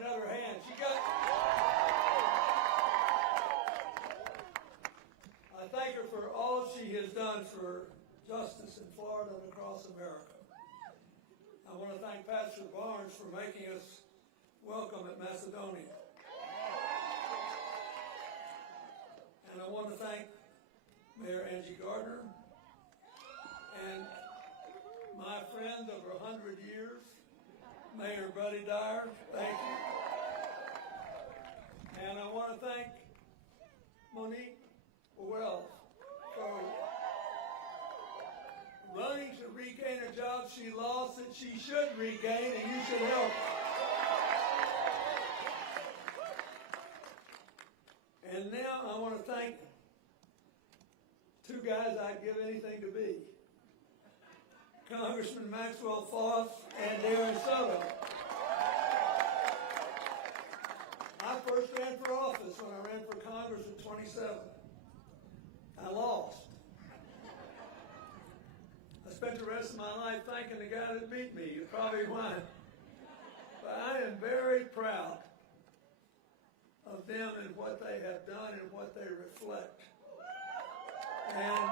another hand. I thank her for all she has done for justice in Florida and across America. I want to thank Pastor Barnes for making us welcome at Macedonia. And I want to thank Mayor Angie Gardner and my friend over 100 years, Mayor Buddy Dyer. Thank you. And I want to thank Monique Wells for running to regain a job she lost that she should regain, and you should help her. And now I want to thank two guys I'd give anything to be. Congressman Maxwell Foss and Darren Soto. I first ran for office when I ran for Congress at 27. I lost. I spent the rest of my life thanking the guy that beat me. You probably why. But I am very proud of them and what they have done and what they reflect. And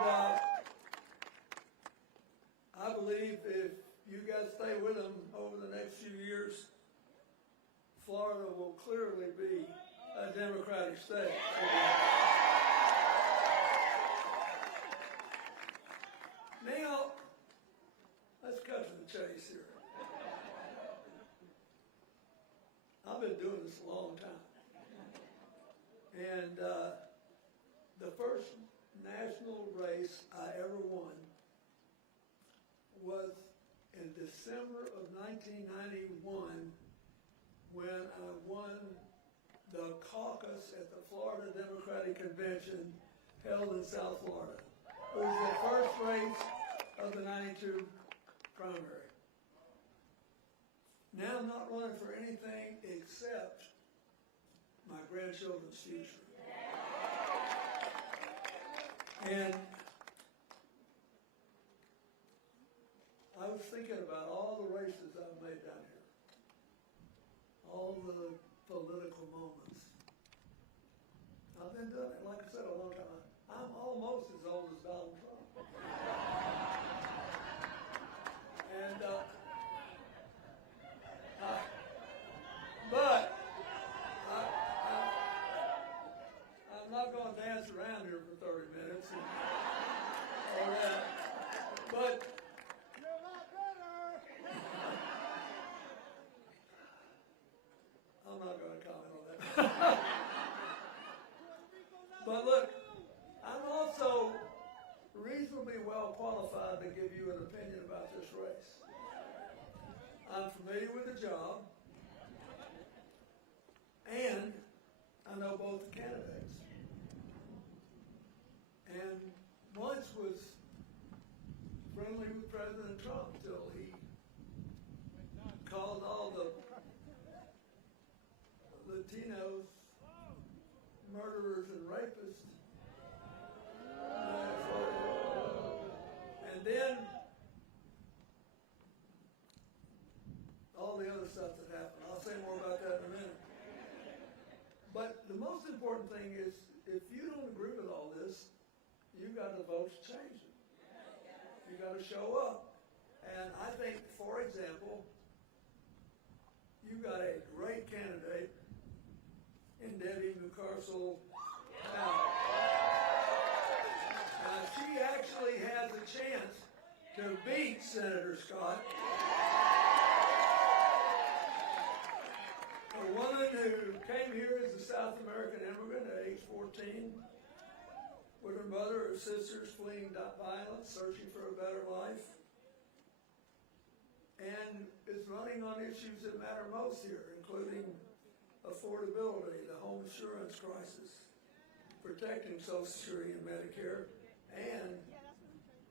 I believe if you guys stay with them over the next few years, Florida will clearly be a Democratic state. Now, let's cut to the chase here. I've been doing this a long time. And the first national race I ever won was in December of 1991 when I won the caucus at the Florida Democratic Convention held in South Florida. It was the first race of the 92 primary. Now I'm not running for anything except my grandchildren's future. And I was thinking about all the races I've made down here, all the political moments. I've been doing it, like I said, a long time. I'm almost as old as Donald Trump. And, but I'm not going to dance around here for 30 minutes and all that. But you're not better. I'm not going to comment on that. But look, I'm also reasonably well qualified to give you an opinion about this race. I'm familiar with the job, and I know both the candidates. And once was friendly with President Trump until he called all the Latinos murderers and rapists. And then all the other stuff that happened. I'll say more about that in a minute. But the most important thing is, if you don't agree with all this, you've got to vote to change it. You've got to show up. And I think, for example, you've got a great candidate in Debbie McCarcel. She actually has a chance to beat Senator Scott. A woman who came here as a South American immigrant at age 14, with her mother or sisters fleeing violence, searching for a better life, and is running on issues that matter most here, including affordability, the home insurance crisis, protecting Social Security and Medicare, and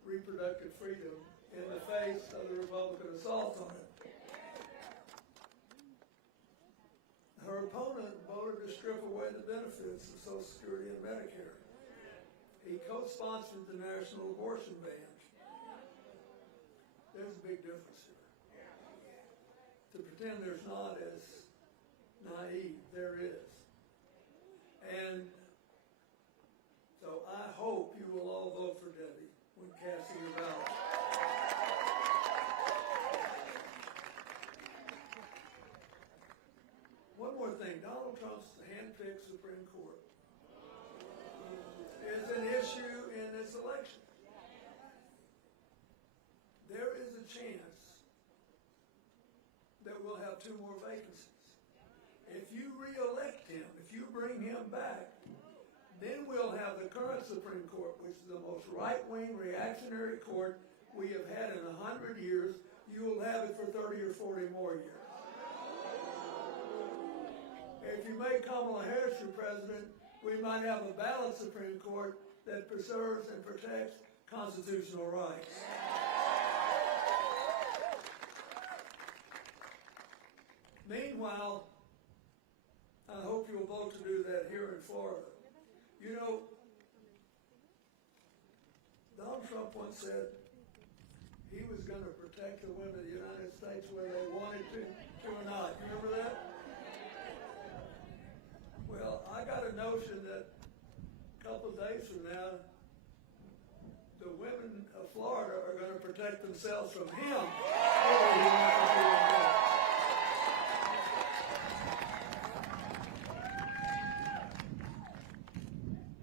reproductive freedom in the face of the Republican assault on it. Her opponent voted to strip away the benefits of Social Security and Medicare. He co-sponsored the national abortion ban. There's a big difference here. To pretend there's not is naive. There is. And so I hope you will all vote for Debbie when casting your ballot. One more thing, Donald Trump's hand-picked Supreme Court is an issue in this election. There is a chance that we'll have 2 more vacancies. If you re-elect him, if you bring him back, then we'll have the current Supreme Court, which is the most right-wing reactionary court we have had in 100 years. You will have it for 30 or 40 more years. If you make Kamala Harris your president, we might have a balanced Supreme Court that preserves and protects constitutional rights. Meanwhile, I hope you'll vote to do that here in Florida. You know, Donald Trump once said he was going to protect the women of the United States whether they wanted to or not. You remember that? Well, I got a notion that a couple of days from now, the women of Florida are going to protect themselves from him.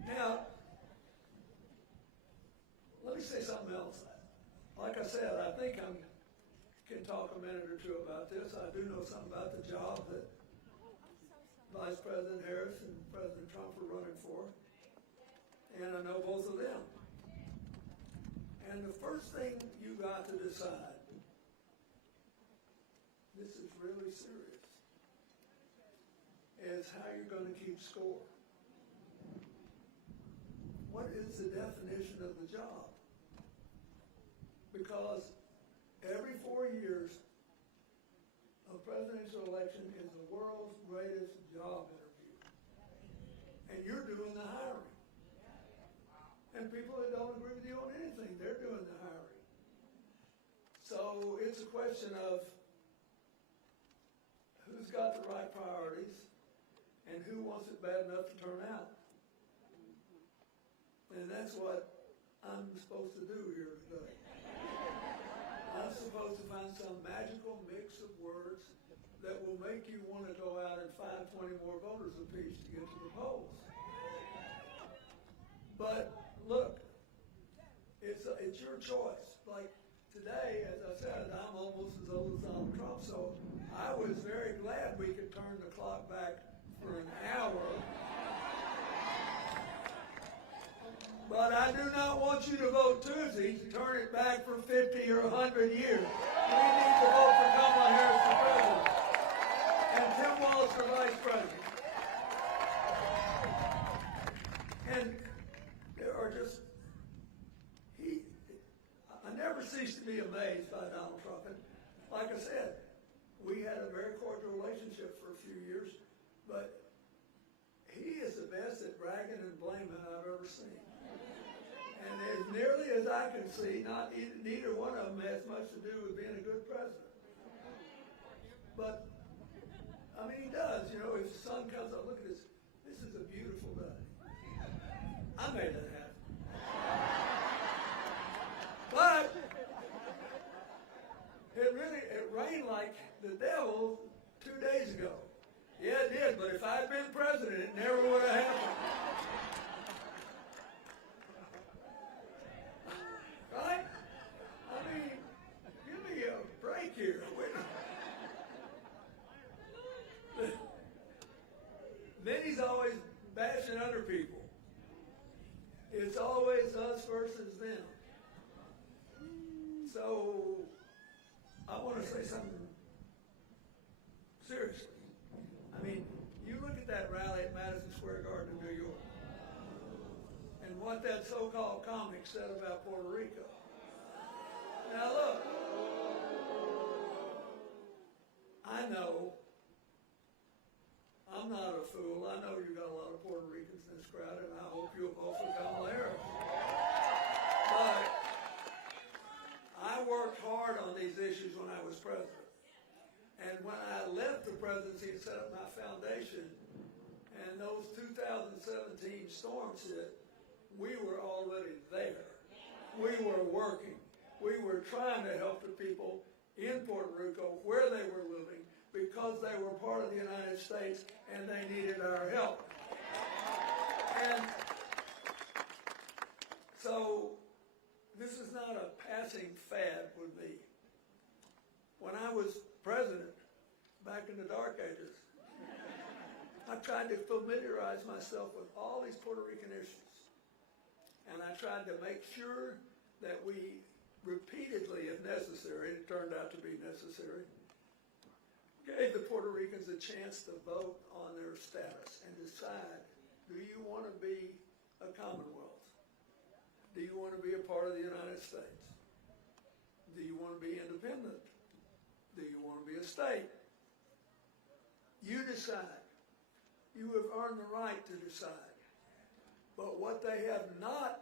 Now, let me say something else. Like I said, I think I can talk a minute or two about this. I do know something about the job that Vice President Harris and President Trump are running for, and I know both of them. And the first thing you got to decide, this is really serious, is how you're going to keep score. What is the definition of the job? Because every 4 years, a presidential election is the world's greatest job interview. And you're doing the hiring. And people that don't agree with you on anything, they're doing the hiring. So it's a question of who's got the right priorities and who wants it bad enough to turn out. And that's what I'm supposed to do here today. I'm supposed to find some magical mix of words that will make you want to go out and find 20 more voters apiece to get to the polls. But look, it's your choice. Like today, as I said, I'm almost as old as Donald Trump, so I was very glad we could turn the clock back for an hour. But I do not want you to vote Tuesday to turn it back for 50 or 100 years. We need to vote for Kamala Harris for president and Tim Walz for vice president. And there are just, I never cease to be amazed by Donald Trump. And like I said, we had a very cordial relationship for a few years, but he is the best at bragging and blaming I've ever seen. And as nearly as I can see, neither one of them has much to do with being a good president. But, I mean, he does. You know, if the sun comes up, look at this. This is a beautiful day. I made that happen. But, it rained like the devil 2 days ago. Yeah, it did, but if I'd been president, it never would have happened. Right? I mean, give me a break here. Then he's always bashing other people. It's always us versus them. So, I want to say something seriously. I mean, you look at that rally at Madison Square Garden in New York, and what that so-called comic said about Puerto Rico. Now look, I know, I'm not a fool. I know you got a lot of Puerto Ricans in this crowd, and I hope you'll vote for Kamala Harris. But I worked hard on these issues when I was president. And when I left the presidency and set up my foundation, and those 2017 storms hit, we were already there. We were working. We were trying to help the people in Puerto Rico where they were living because they were part of the United States and they needed our help. And so this is not a passing fad with me. When I was president, back in the dark ages, I tried to familiarize myself with all these Puerto Rican issues. And I tried to make sure that we repeatedly, if necessary, it turned out to be necessary, gave the Puerto Ricans a chance to vote on their status and decide, do you want to be a Commonwealth? Do you want to be a part of the United States? Do you want to be independent? Do you want to be a state? You decide. You have earned the right to decide. But what they have not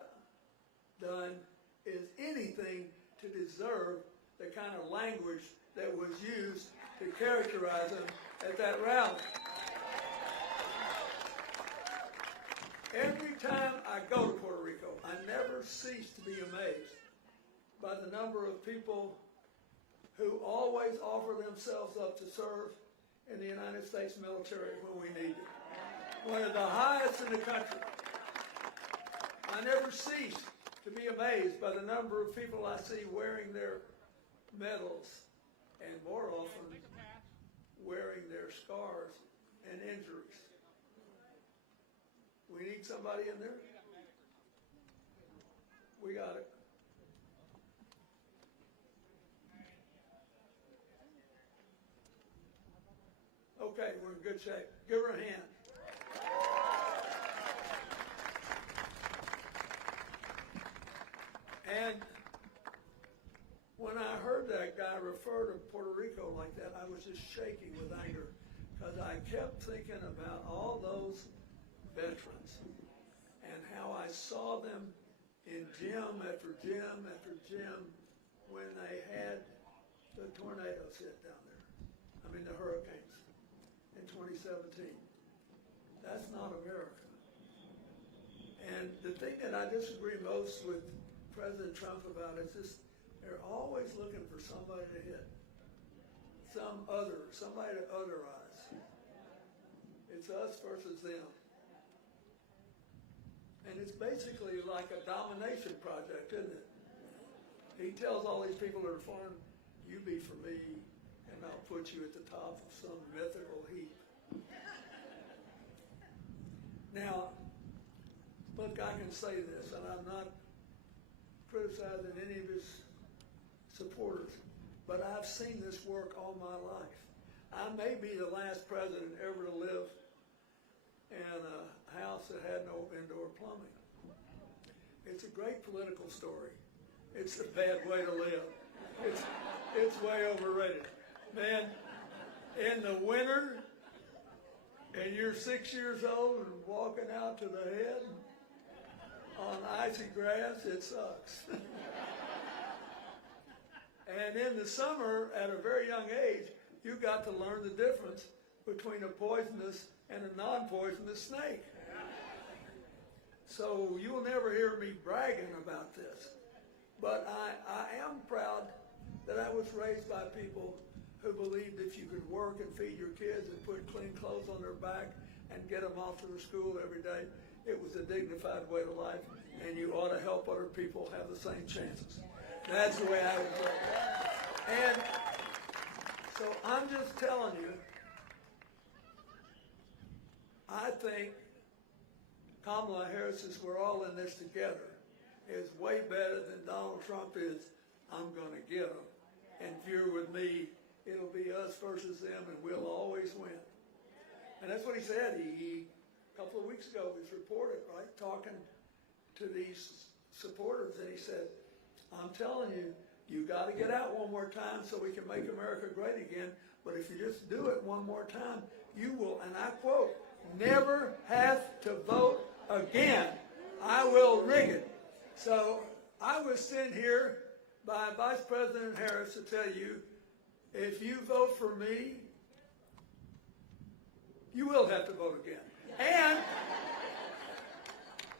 done is anything to deserve the kind of language that was used to characterize them at that rally. Every time I go to Puerto Rico, I never cease to be amazed by the number of people who always offer themselves up to serve in the United States military when we need it. One of the highest in the country. I never cease to be amazed by the number of people I see wearing their medals and more often wearing their scars and injuries. We need somebody in there? We got it. Okay, we're in good shape. Give her a hand. And when I heard that guy refer to Puerto Rico like that, I was just shaking with anger because I kept thinking about all those veterans and how I saw them in gym after gym after gym when they had the tornadoes hit down there. I mean the hurricanes in 2017. That's not America. And the thing that I disagree most with President Trump about is just they're always looking for somebody to hit. Somebody to otherize. It's us versus them. And it's basically like a domination project, isn't it? He tells all these people that are foreign, you be for me, and I'll put you at the top of some mythical heap. Now, look, I can say this, and I'm not criticizing any of his supporters, but I've seen this work all my life. I may be the last president ever to live in a house that had no indoor plumbing. It's a great political story. It's a bad way to live. It's way overrated. Man, in the winter, and you're 6 years old and walking out to the head on icy grass, it sucks. And in the summer, at a very young age, you got to learn the difference between a poisonous and a non-poisonous snake. So you'll never hear me bragging about this. But I am proud that I was raised by people who believed if you could work and feed your kids and put clean clothes on their back and get them off to the school every day, it was a dignified way to life, and you ought to help other people have the same chances. That's the way I was raised. And so I'm just telling you, I think Kamala Harris, as we're all in this together, is way better than Donald Trump is. I'm going to get them. And if you're with me, it'll be us versus them, and we'll always win. And that's what he said. He a couple of weeks ago was reported, right, talking to these supporters, and he said, I'm telling you, you got to get out one more time so we can make America great again. But if you just do it one more time, you will, and I quote, never have to vote again. I will rig it. So I was sent here by Vice President Harris to tell you, if you vote for me, you will have to vote again.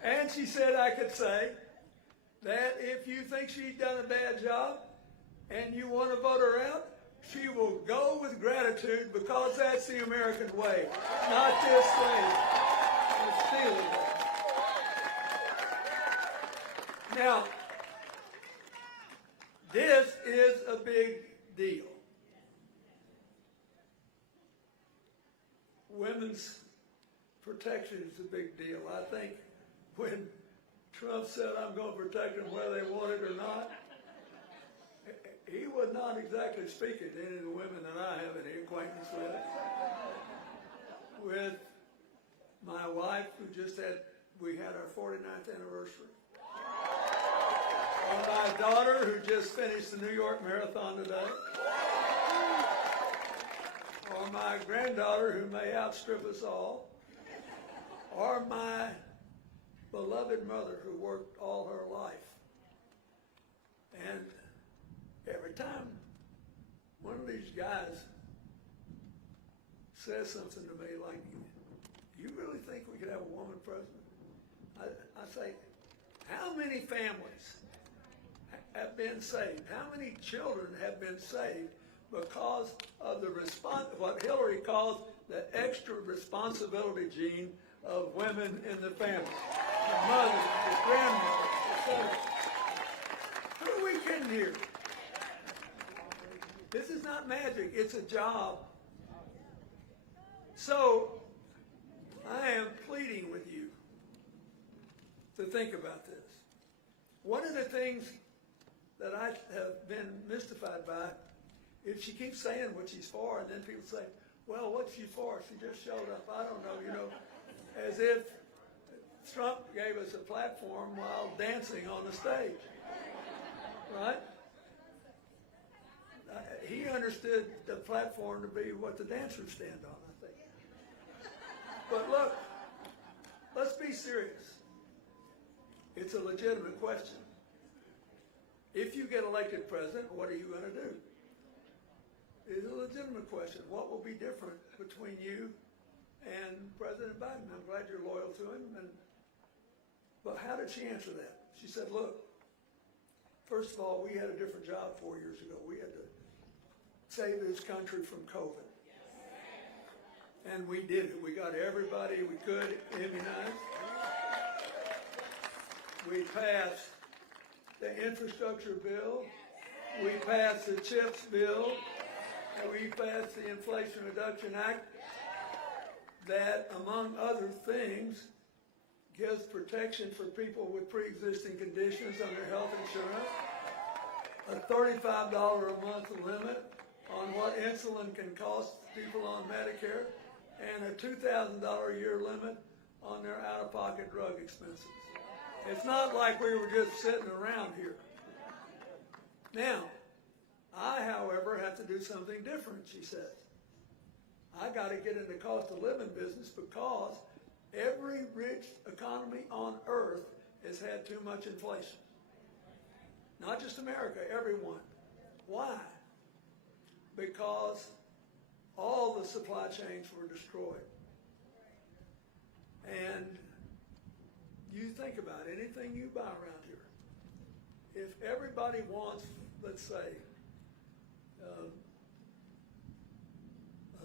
And she said I could say that if you think she's done a bad job and you want to vote her out, she will go with gratitude because that's the American way, not this slave or stealing. Now, this is a big deal. Women's protection is a big deal. I think when Trump said, I'm going to protect them whether they want it or not, he was not exactly speaking to any of the women that I have any acquaintance with. With my wife, we had our 49th anniversary. Or my daughter, who just finished the New York Marathon today. Or my granddaughter, who may outstrip us all. Or my beloved mother, who worked all her life. And every time one of these guys says something to me like, you really think we could have a woman president? I say, how many families have been saved? How many children have been saved because of the what Hillary calls the extra responsibility gene of women in the family? The mothers, the grandmothers, etc. Who are we kidding here? This is not magic, it's a job. So, I am pleading with you to think about this. One of the things that I have been mystified by is she keeps saying what she's for, and then people say, well, what's she for? She just showed up. I don't know, as if Trump gave us a platform while dancing on the stage, right? He understood the platform to be what the dancers stand on, I think. But look, let's be serious. It's a legitimate question. If you get elected president, what are you going to do? It's a legitimate question. What will be different between you and President Biden? I'm glad you're loyal to him. But how did she answer that? She said, look, first of all, we had a different job 4 years ago. We had to save this country from COVID. And we did it. We got everybody we could immunized. We passed the infrastructure bill. We passed the CHIPS bill. And we passed the Inflation Reduction Act that, among other things, gives protection for people with pre-existing conditions under health insurance, a $35 a month limit on what insulin can cost people on Medicare, and a $2,000 a year limit on their out-of-pocket drug expenses. It's not like we were just sitting around here. Now, I, however, have to do something different, she says. I got to get in the cost of living business because every rich economy on earth has had too much inflation. Not just America, everyone. Why? Because all the supply chains were destroyed. And you think about anything you buy around here. If everybody wants, let's say, a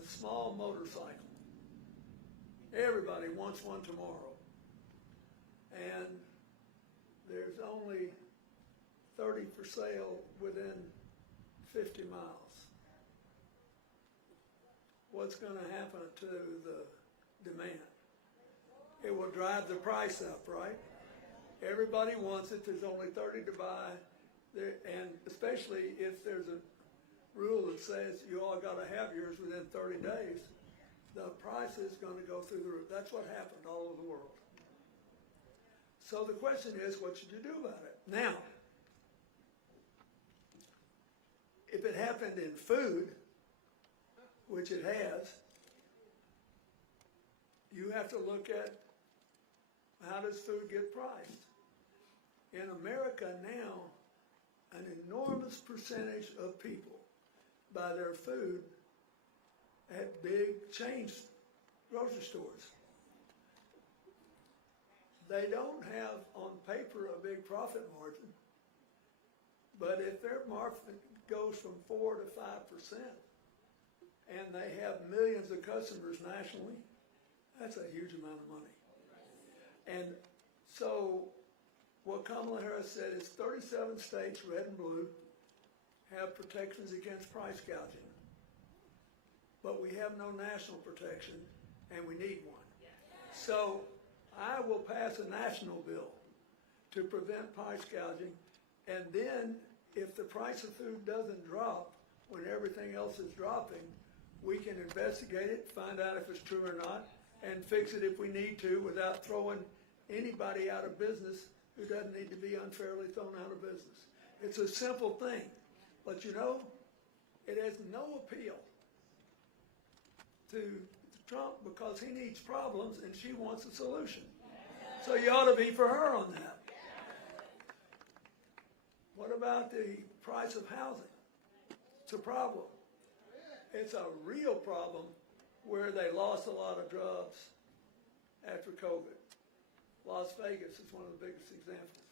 small motorcycle, everybody wants one tomorrow, and there's only 30 for sale within 50 miles. What's going to happen to the demand? It will drive the price up, right? Everybody wants it. There's only 30 to buy, and especially if there's a rule that says you all got to have yours within 30 days, the price is going to go through the roof. That's what happened all over the world. So the question is, what should you do about it? Now, if it happened in food, which it has, you have to look at how does food get priced. In America now, an enormous percentage of people, buy their food at big chain grocery stores. They don't have on paper a big profit margin, but if their market goes from 4 to 5%, and they have millions of customers nationally, that's a huge amount of money. And so what Kamala Harris said is 37 states, red and blue, have protections against price gouging. But we have no national protection, and we need one. So I will pass a national bill to prevent price gouging, and then if the price of food doesn't drop when everything else is dropping, we can investigate it, find out if it's true or not, and fix it if we need to without throwing anybody out of business who doesn't need to be unfairly thrown out of business. It's a simple thing, but you know, it has no appeal to Trump because he needs problems and she wants a solution. So you ought to be for her on that. What about the price of housing? It's a problem. It's a real problem where they lost a lot of jobs after COVID. Las Vegas is one of the biggest examples.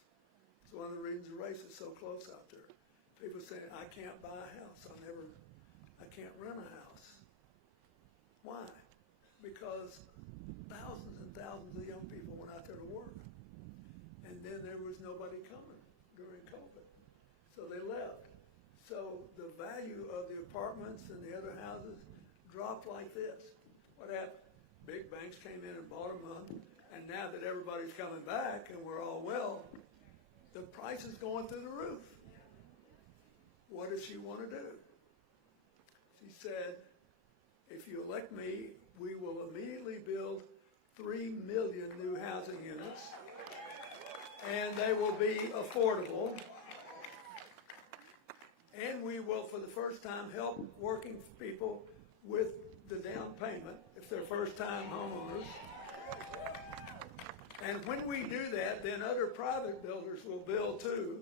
It's one of the reasons the race is so close out there. People saying, I can't buy a house. I can't rent a house. Why? Because thousands and thousands of young people went out there to work. And then there was nobody coming during COVID. So they left. So the value of the apartments and the other houses dropped like this. What happened? Big banks came in and bought them up. And now that everybody's coming back and we're all well, the price is going through the roof. What does she want to do? She said, if you elect me, we will immediately build 3 million new housing units, and they will be affordable. And we will, for the first time, help working people with the down payment if they're first-time homeowners. And when we do that, then other private builders will build too.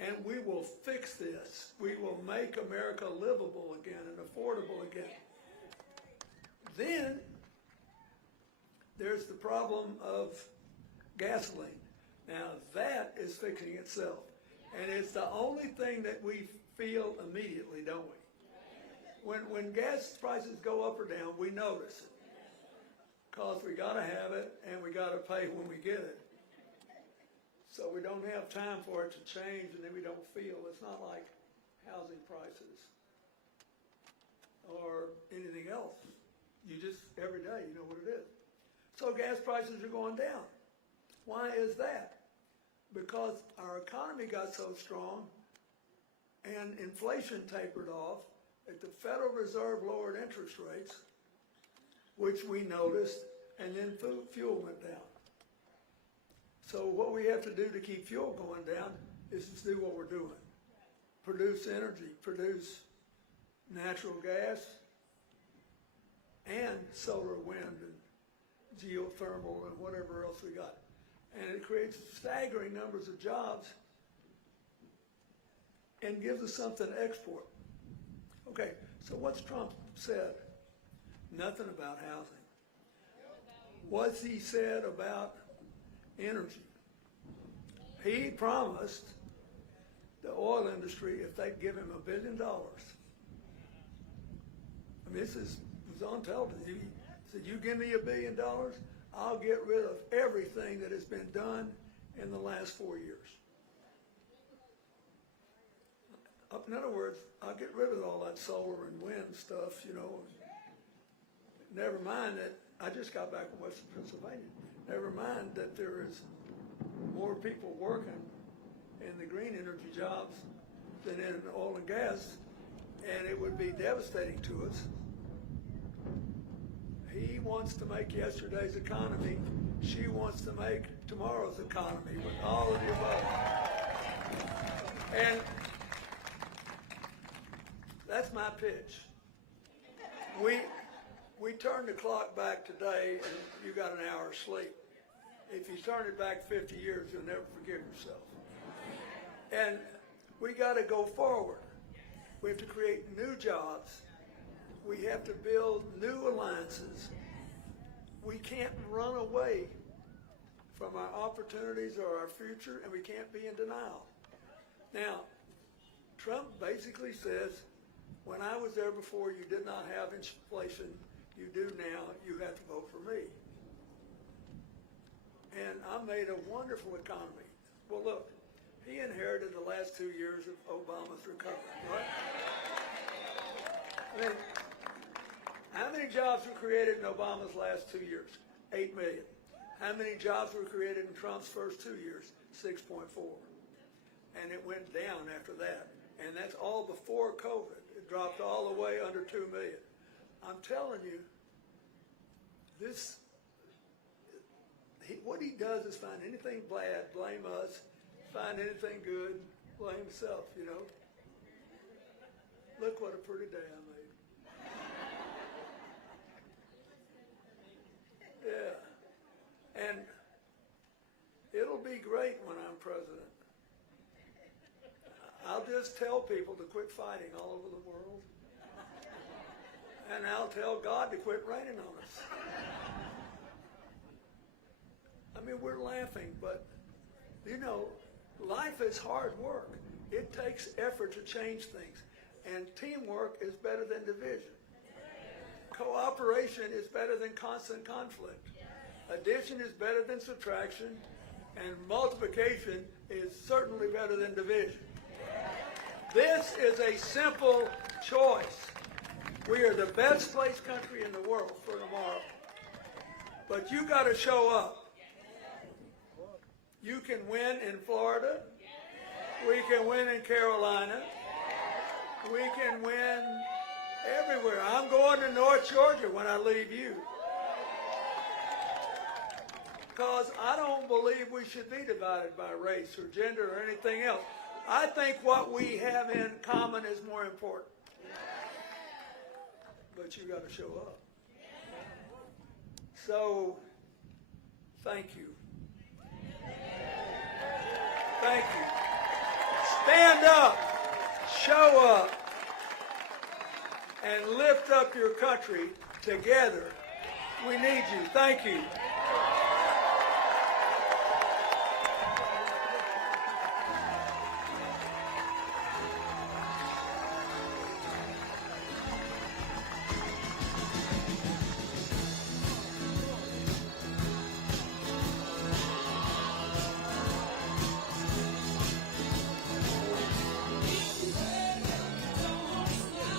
And we will fix this. We will make America livable again and affordable again. Then there's the problem of gasoline. Now that is fixing itself. And it's the only thing that we feel immediately, don't we? When gas prices go up or down, we notice it. Because we got to have it and we got to pay when we get it. So we don't have time for it to change and then we don't feel. It's not like housing prices or anything else. You just, every day, you know what it is. So gas prices are going down. Why is that? Because our economy got so strong and inflation tapered off that the Federal Reserve lowered interest rates, which we noticed, and then fuel went down. So what we have to do to keep fuel going down is to do what we're doing. Produce energy, produce natural gas and solar, wind, and geothermal, and whatever else we got. And it creates staggering numbers of jobs and gives us something to export. Okay, so what's Trump said? Nothing about housing. What's he said about energy? He promised the oil industry if they'd give him $1 billion. I mean, this was on television. He said, you give me $1 billion, I'll get rid of everything that has been done in the last 4 years. In other words, I'll get rid of all that solar and wind stuff, you know. Never mind that I just got back from Western Pennsylvania. Never mind that there is more people working in the green energy jobs than in oil and gas, and it would be devastating to us. He wants to make yesterday's economy. She wants to make tomorrow's economy with all of the above. And that's my pitch. We turned the clock back today and you got an hour's sleep. If you turn it back 50 years, you'll never forgive yourself. And we got to go forward. We have to create new jobs. We have to build new alliances. We can't run away from our opportunities or our future, and we can't be in denial. Now, Trump basically says, when I was there before, you did not have inflation. You do now. You have to vote for me. And I made a wonderful economy. Well, look, he inherited the last 2 years of Obama's recovery, right? I mean, how many jobs were created in Obama's last 2 years? 8 million. How many jobs were created in Trump's first 2 years? 6.4. And it went down after that. And that's all before COVID. It dropped all the way under 2 million. I'm telling you, what he does is find anything bad, blame us. Find anything good, blame himself, you know. Look what a pretty day I made. Yeah. And it'll be great when I'm president. I'll just tell people to quit fighting all over the world. And I'll tell God to quit raining on us. I mean, we're laughing, but, you know, life is hard work. It takes effort to change things. And teamwork is better than division. Cooperation is better than constant conflict. Addition is better than subtraction. And multiplication is certainly better than division. This is a simple choice. We are the best placed country in the world for tomorrow. But you got to show up. You can win in Florida. We can win in Carolina. We can win everywhere. I'm going to North Georgia when I leave you. Because I don't believe we should be divided by race or gender or anything else. I think what we have in common is more important. But you got to show up. So, thank you. Thank you. Stand up, show up, and lift up your country together. We need you. Thank you.